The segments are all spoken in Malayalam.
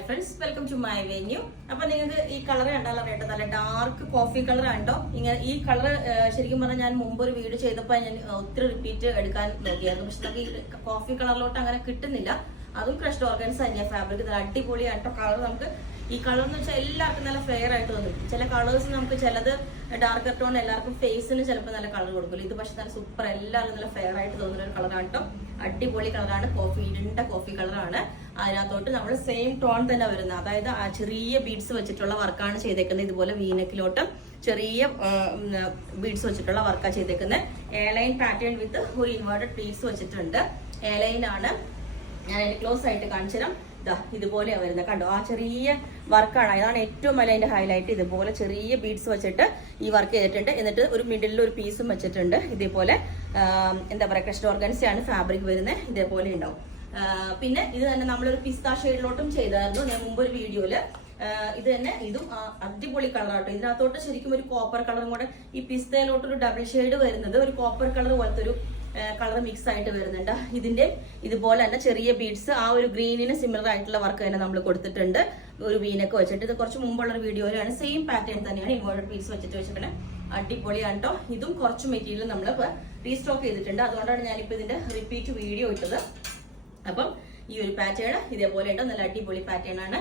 Hi friends, welcome to my venue. അപ്പൊ നിങ്ങൾക്ക് ഈ കളർ കണ്ടാലോ കേട്ടോ, നല്ല ഡാർക്ക് കോഫി കളർ ആണോ. ഇങ്ങനെ ഈ കളർ ശരിക്കും പറഞ്ഞാൽ ഞാൻ മുമ്പ് ഒരു വീഡിയോ ചെയ്തപ്പോൾ ഞാൻ ഒത്തിരി റിപ്പീറ്റ് എടുക്കാൻ നോക്കിയായിരുന്നു. പക്ഷെ നമുക്ക് ഈ കോഫി കളറിലോട്ട് അങ്ങനെ കിട്ടുന്നില്ല. അതും ക്രഷ്ഡ് ഓർഗൻസ് തന്നെയാണ് ഫാബ്രിക്. നല്ല അടിപൊളിയാണ് കേട്ടോ കളർ. നമുക്ക് ഈ കളർ എന്ന് വെച്ചാൽ എല്ലാവർക്കും നല്ല ഫെയർ ആയിട്ട് തോന്നും. ചില കളേഴ്സ് നമുക്ക് ചിലത് ഡാർക്ക് ടോൺ എല്ലാവർക്കും ഫേസിന് ചിലപ്പോൾ നല്ല കളർ കൊടുക്കില്ല. ഇത് പക്ഷെ നല്ല സൂപ്പർ, എല്ലാവർക്കും നല്ല ഫെയർ ആയിട്ട് തോന്നുന്ന ഒരു കളറാണ് കേട്ടോ. അടിപൊളി കളറാണ്, ഇരുണ്ട കോഫി കളറാണ്. അതിനകത്തോട്ട് നമ്മൾ സെയിം ടോൺ തന്നെ വരുന്നത്, അതായത് ആ ചെറിയ ബീഡ്സ് വെച്ചിട്ടുള്ള വർക്കാണ് ചെയ്തേക്കുന്നത്. ഇതുപോലെ വീനക്കിലോട്ട് ചെറിയ ബീഡ്സ് വെച്ചിട്ടുള്ള വർക്കാണ് ചെയ്തേക്കുന്നത്. എയർലൈൻ പാറ്റേൺ വിത്ത് ഒരു ഇൻവേർട്ടഡ് ബീഡ്സ് വെച്ചിട്ടുണ്ട്. എയർലൈൻ ആണ്. ഞാൻ അതിന്റെ ക്ലോസ് ആയിട്ട് കാണിച്ചുതരാം. ഇതുപോലെയാണ് വരുന്നത്, കണ്ടോ? ആ ചെറിയ വർക്കാണ്, അതാണ് ഏറ്റവും വലിയ അതിന്റെ ഹൈലൈറ്റ്. ഇതുപോലെ ചെറിയ ബീഡ്സ് വെച്ചിട്ട് ഈ വർക്ക് ചെയ്തിട്ടുണ്ട്. എന്നിട്ട് ഒരു മിഡിലിൽ ഒരു പീസും വെച്ചിട്ടുണ്ട്. ഇതേപോലെ എന്താ പറയുക, ക്രഷ്ഡ് ഓർഗൻസ ആണ് ഫാബ്രിക് വരുന്നത്. ഇതേപോലെ ഉണ്ടാവും. പിന്നെ ഇത് തന്നെ നമ്മളൊരു പിസ്ത ഷെയ്ഡിലോട്ടും ചെയ്തായിരുന്നു ഞാൻ മുമ്പ് ഒരു വീഡിയോയില്. ഇത് തന്നെ, ഇതും അടിപൊളി കളറാട്ടോ. ഇതിനകത്തോട്ട് ശരിക്കും ഒരു കോപ്പർ കളറും കൂടെ, ഈ പിസ്തയിലോട്ടൊരു ഡബിൾ ഷെയ്ഡ് വരുന്നത് ഒരു കോപ്പർ കളർ പോലത്തെ ഒരു കളർ മിക്സ് ആയിട്ട് വരുന്നുണ്ട്. ഇതിന്റെ ഇതുപോലെ തന്നെ ചെറിയ ബീഡ്സ്, ആ ഒരു ഗ്രീനിന് സിമിലർ ആയിട്ടുള്ള വർക്ക് തന്നെ നമ്മൾ കൊടുത്തിട്ടുണ്ട്. ഒരു വീനൊക്കെ വെച്ചിട്ട്, ഇത് കുറച്ച് മുമ്പുള്ള ഒരു വീഡിയോയിലാണ്. സെയിം പാറ്റേൺ തന്നെയാണ്, ഇൻവേർട്ടഡ് ബീഡ്സ് വെച്ചിട്ട് വെച്ചിട്ടുണ്ട്. അടിപൊളിയാണ് കേട്ടോ. ഇതും കുറച്ച് മെറ്റീരിയൽ നമ്മൾ റീസ്റ്റോക്ക് ചെയ്തിട്ടുണ്ട്. അതുകൊണ്ടാണ് ഞാനിപ്പോൾ ഇതിന്റെ റിപ്പീറ്റ് വീഡിയോ ഇട്ടത്. അപ്പം ഈ ഒരു പാറ്റേൺ ഇതേപോലെ ഉണ്ട്, നല്ല അടിപൊളി പാറ്റേൺ ആണ്.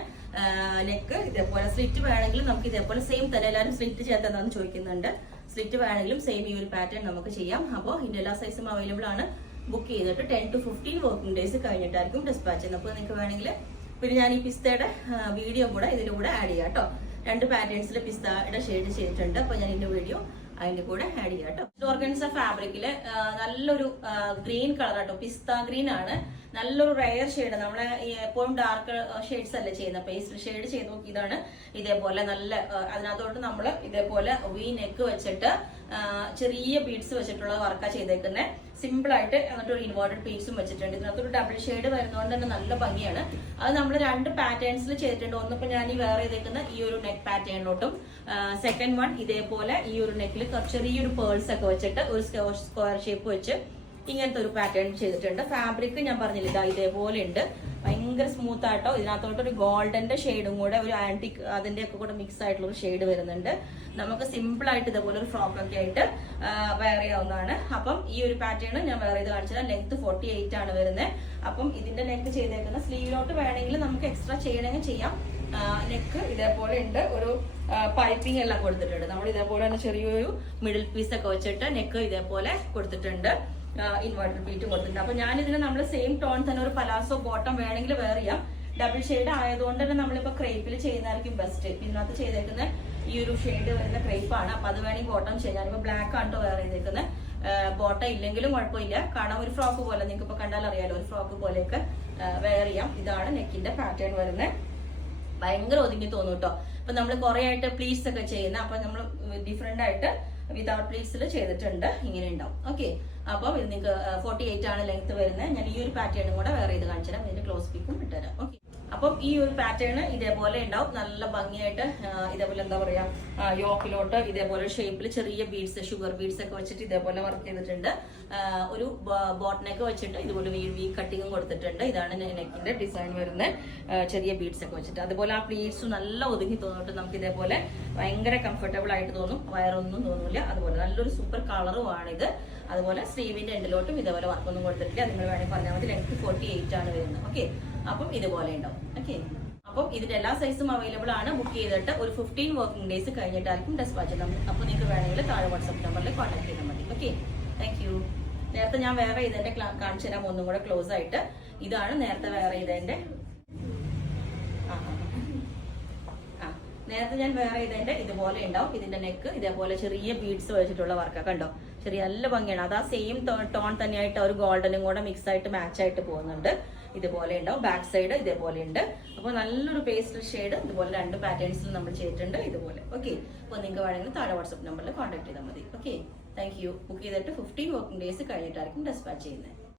നെക്ക് ഇതേപോലെ, സ്ലിറ്റ് വേണമെങ്കിലും നമുക്ക് ഇതേപോലെ സെയിം തന്നെ, എല്ലാവരും സ്ലിറ്റ് ചേർത്താന്ന് ചോദിക്കുന്നുണ്ട്. സ്ലിറ്റ് വേണമെങ്കിലും സെയിം ഈ ഒരു പാറ്റേൺ നമുക്ക് ചെയ്യാം. അപ്പോൾ ഇതിന്റെ എല്ലാ സൈസും അവൈലബിൾ ആണ്. ബുക്ക് ചെയ്തിട്ട് 10 to 15 വർക്കിംഗ് ഡേയ്സ് കഴിഞ്ഞിട്ടായിരിക്കും ഡിസ്പാച്ച് ചെയ്യുന്നത്. അപ്പോൾ നിങ്ങൾക്ക് വേണമെങ്കിൽ, പിന്നെ ഞാൻ ഈ പിസ്തയുടെ വീഡിയോ കൂടെ ഇതിന്റെ കൂടെ ആഡ് ചെയ്യാം കേട്ടോ. 2 പാറ്റേൺസിൽ പിസ്തയുടെ ഷെയ്ഡ് ചെയ്തിട്ടുണ്ട്. അപ്പോൾ ഞാൻ ഇതിന്റെ വീഡിയോ അതിന്റെ കൂടെ ആഡ് ചെയ്യാം കേട്ടോ. ഓർഗൻസ ഫാബ്രിക്കില് നല്ലൊരു ഗ്രീൻ കളർ കേട്ടോ, പിസ്ത ഗ്രീൻ ആണ്. നല്ലൊരു റയർ ഷെയ്ഡ്. നമ്മളെ എപ്പോഴും ഡാർക്ക് ഷെയ്ഡ്സ് അല്ലേ ചെയ്യുന്നത്, പേസ്റ്റൽ ഷെയ്ഡ് ചെയ്ത് നോക്കി. ഇതാണ് ഇതേപോലെ നല്ല, അതിനകത്തോട്ട് നമ്മൾ ഇതേപോലെ വി നെക്ക് വെച്ചിട്ട് ചെറിയ ബീഡ്സ് വെച്ചിട്ടുള്ള വർക്കാണ് ചെയ്തേക്കുന്നത്. സിമ്പിൾ ആയിട്ട്. എന്നിട്ട് ഒരു ഇൻവേർട്ടഡ് പീസും വെച്ചിട്ടുണ്ട്. ഇതിനകത്തൊരു ഡബിൾ ഷെയ്ഡ് വരുന്നതുകൊണ്ട് തന്നെ നല്ല ഭംഗിയാണ്. അത് നമ്മൾ 2 പാറ്റേൺസിൽ ചെയ്തിട്ടുണ്ട്. ഒന്നിപ്പോ ഞാൻ ഈ വേറെ ചെയ്തേക്കുന്ന ഈ ഒരു നെക്ക് പാറ്റേണിലോട്ടും, സെക്കൻഡ് വൺ ഇതേപോലെ ഈ ഒരു നെക്കിൽ ചെറിയൊരു പേൾസ് ഒക്കെ വെച്ചിട്ട് ഒരു സ്ക്വയർ ഷേപ്പ് വെച്ച് ഇങ്ങനത്തെ ഒരു പാറ്റേൺ ചെയ്തിട്ടുണ്ട്. ഫാബ്രിക് ഞാൻ പറഞ്ഞില്ല, ഇതാ ഇതേപോലെ ഉണ്ട്. ഭയങ്കര സ്മൂത്ത് ആട്ടോ. ഇതിനകത്തോട്ട് ഒരു ഗോൾഡന്റെ ഷെയ്ഡും കൂടെ, ഒരു ആന്റിക് അതിന്റെ ഒക്കെ കൂടെ മിക്സ് ആയിട്ടുള്ള ഒരു ഷെയ്ഡ് വരുന്നുണ്ട്. നമുക്ക് സിമ്പിൾ ആയിട്ട് ഇതേപോലെ ഒരു ഫ്രോക്ക് ഒക്കെ ആയിട്ട് വെയർ ചെയ്യാവുന്നതാണ്. അപ്പം ഈ ഒരു പാറ്റേൺ ഞാൻ വെയർ ചെയ്ത് കാണിച്ചാൽ ലെങ്ത് 48 ആണ് വരുന്നത്. അപ്പം ഇതിന്റെ നെക്ക് ചെയ്തേക്കുന്ന സ്ലീവിലോട്ട് വേണമെങ്കിൽ നമുക്ക് എക്സ്ട്രാ ചെയ്യണമെങ്കിൽ ചെയ്യാം. നെക്ക് ഇതേപോലെ ഉണ്ട്, ഒരു പൈപ്പിംഗ് എല്ലാം കൊടുത്തിട്ടുണ്ട്. നമ്മൾ ഇതേപോലെ തന്നെ ചെറിയൊരു മിഡിൽ പീസ് ഒക്കെ വെച്ചിട്ട് നെക്ക് ഇതേപോലെ കൊടുത്തിട്ടുണ്ട്. ഇൻവേർട്ടഡ് ബീറ്റും കൊടുത്തിട്ടുണ്ട്. അപ്പൊ ഞാൻ ഇതിന് നമ്മൾ സെയിം ടോൺ തന്നെ ഒരു പലാസോ ബോട്ടം വേണമെങ്കിൽ വെയർ ചെയ്യാം. ഡബിൾ ഷെയ്ഡ് ആയതുകൊണ്ട് തന്നെ നമ്മളിപ്പോ ക്രേപ്പിൽ ചെയ്യുന്നതായിരിക്കും ബെസ്റ്റ്. ഇതിനകത്ത് ചെയ്തേക്കുന്ന ഈ ഒരു ഷെയ്ഡ് വരുന്ന ക്രേപ്പാണ്. അപ്പൊ അത് വേണമെങ്കിൽ ബോട്ടം ചെയ്യാം. ഞാനിപ്പോ ബ്ലാക്ക് ആണ് വെയർ ചെയ്തേക്കുന്നത്. ബോട്ടം ഇല്ലെങ്കിലും കുഴപ്പമില്ല, കാരണം ഒരു ഫ്രോക്ക് പോലെ, നിങ്ങൾക്ക് ഇപ്പൊ കണ്ടാൽ അറിയാലോ, ഒരു ഫ്രോക്ക് പോലെയൊക്കെ വെയർ ചെയ്യാം. ഇതാണ് നെക്കിന്റെ പാറ്റേൺ വരുന്നത്. ഭയങ്കര ഒതുങ്ങി തോന്നും കേട്ടോ. അപ്പൊ നമ്മൾ കുറെ ആയിട്ട് പ്ലീറ്റ്സ് ഒക്കെ ചെയ്യുന്ന, അപ്പൊ നമ്മൾ ഡിഫറെന്റ് ആയിട്ട് വിതൗട്ട് പ്ലീറ്റ്സിൽ ചെയ്തിട്ടുണ്ട്. ഇങ്ങനെ ഉണ്ടാവും. ഓക്കെ, അപ്പം ഇത് നിങ്ങൾക്ക് 48 ആണ് ലെങ്ത് വരുന്നത്. ഞാൻ ഈ ഒരു പാറ്റേണും കൂടെ വേറെ ചെയ്ത് കാണിച്ചു തരാം. ഇതിന്റെ ക്ലോസ് പിക്കും ഇട്ടുതരാം. ഓക്കെ, അപ്പം ഈ ഒരു പാറ്റേൺ ഇതേപോലെ ഉണ്ടാവും. നല്ല ഭംഗിയായിട്ട് ഇതേപോലെ എന്താ പറയാ, യോക്കിലോട്ട് ഇതേപോലെ ഷേപ്പിൽ ചെറിയ ബീഡ്സ്, ഷുഗർ ബീഡ്സ് ഒക്കെ വെച്ചിട്ട് ഇതേപോലെ വർക്ക് ചെയ്തിട്ടുണ്ട്. ഒരു ബോട്ടനൊക്കെ വെച്ചിട്ട് ഇതുപോലെ വി കട്ടിങ്ങും കൊടുത്തിട്ടുണ്ട്. ഇതാണ് നെക്കിന്റെ ഡിസൈൻ വരുന്നത്, ചെറിയ ബീഡ്സ് ഒക്കെ വെച്ചിട്ട്. അതുപോലെ ആ പ്ലീറ്റ്സും നല്ല ഒതുങ്ങി തോന്നിട്ട് നമുക്ക് ഇതേപോലെ ഭയങ്കര കംഫർട്ടബിൾ ആയിട്ട് തോന്നും. വയറൊന്നും തോന്നില്ല. അതുപോലെ നല്ലൊരു സൂപ്പർ കളറുമാണിത്. അതുപോലെ സ്ലീവിന്റെ എൻഡിലോട്ടും ഇതേപോലെ വർക്കൊന്നും കൊടുത്തിട്ടില്ല. നിങ്ങൾ വേണമെങ്കിൽ പറഞ്ഞാൽ മതി. ലെങ്ത് 48 ആണ് വരുന്നത്. ഓക്കെ, അപ്പം ഇതുപോലെ ഉണ്ടാവും. ഓക്കെ, അപ്പം ഇതിന്റെ എല്ലാ സൈസും അവൈലബിൾ ആണ്. ബുക്ക് ചെയ്തിട്ട് ഒരു 15 വർക്കിംഗ് ഡേയ്സ് കഴിഞ്ഞിട്ടായിരിക്കും ഡിസ്പാച്ച് ചെയ്യുന്നത്. അപ്പോൾ നിങ്ങൾക്ക് വേണമെങ്കിൽ താഴെ വാട്സ്ആപ്പ് നമ്പറിൽ കോൺടാക്ട് ചെയ്താൽ മതി. Okay, thank you. നേരത്തെ ഞാൻ വേറെ ചെയ്തതിന്റെ കാണിച്ചു തരാം ഒന്നും കൂടെ ക്ലോസ് ആയിട്ട്. ഇതാണ് നേരത്തെ വേറെ ചെയ്തതിന്റെ, നേരത്തെ ഞാൻ വേറെ ചെയ്തതിന്റെ ഇതുപോലെ ഉണ്ടാവും. ഇതിന്റെ നെക്ക് ഇതേപോലെ ചെറിയ ബീഡ്സ് വെച്ചിട്ടുള്ള വർക്കൊക്കെ കണ്ടോ, ചെറിയ നല്ല ഭംഗിയാണ്. അത് ആ സെയിം ടോൺ തന്നെയായിട്ട് ഒരു ഗോൾഡനും കൂടെ മിക്സ് ആയിട്ട് മാച്ച് ആയിട്ട് പോകുന്നുണ്ട്. ഇതുപോലെ ഉണ്ടാവും. ബാക്ക് സൈഡ് ഇതേപോലെ ഉണ്ട്. അപ്പോൾ നല്ലൊരു പേസ്റ്റൽ ഷെയ്ഡ് ഇതുപോലെ 2 പാറ്റേൺസിൽ നമ്മൾ ചെയ്തിട്ടുണ്ട് ഇതുപോലെ. ഓക്കെ, അപ്പോൾ നിങ്ങൾക്ക് വേണമെങ്കിൽ താഴെ വാട്സ്ആപ്പ് നമ്പറിൽ കോൺടാക്ട് ചെയ്താൽ മതി. Okay, thank you. ബുക്ക് ചെയ്തിട്ട് 15 വർക്കിംഗ് ഡേയ്സ് കഴിഞ്ഞിട്ടായിരിക്കും ഡിസ്പാച്ച് ചെയ്യുന്നത്.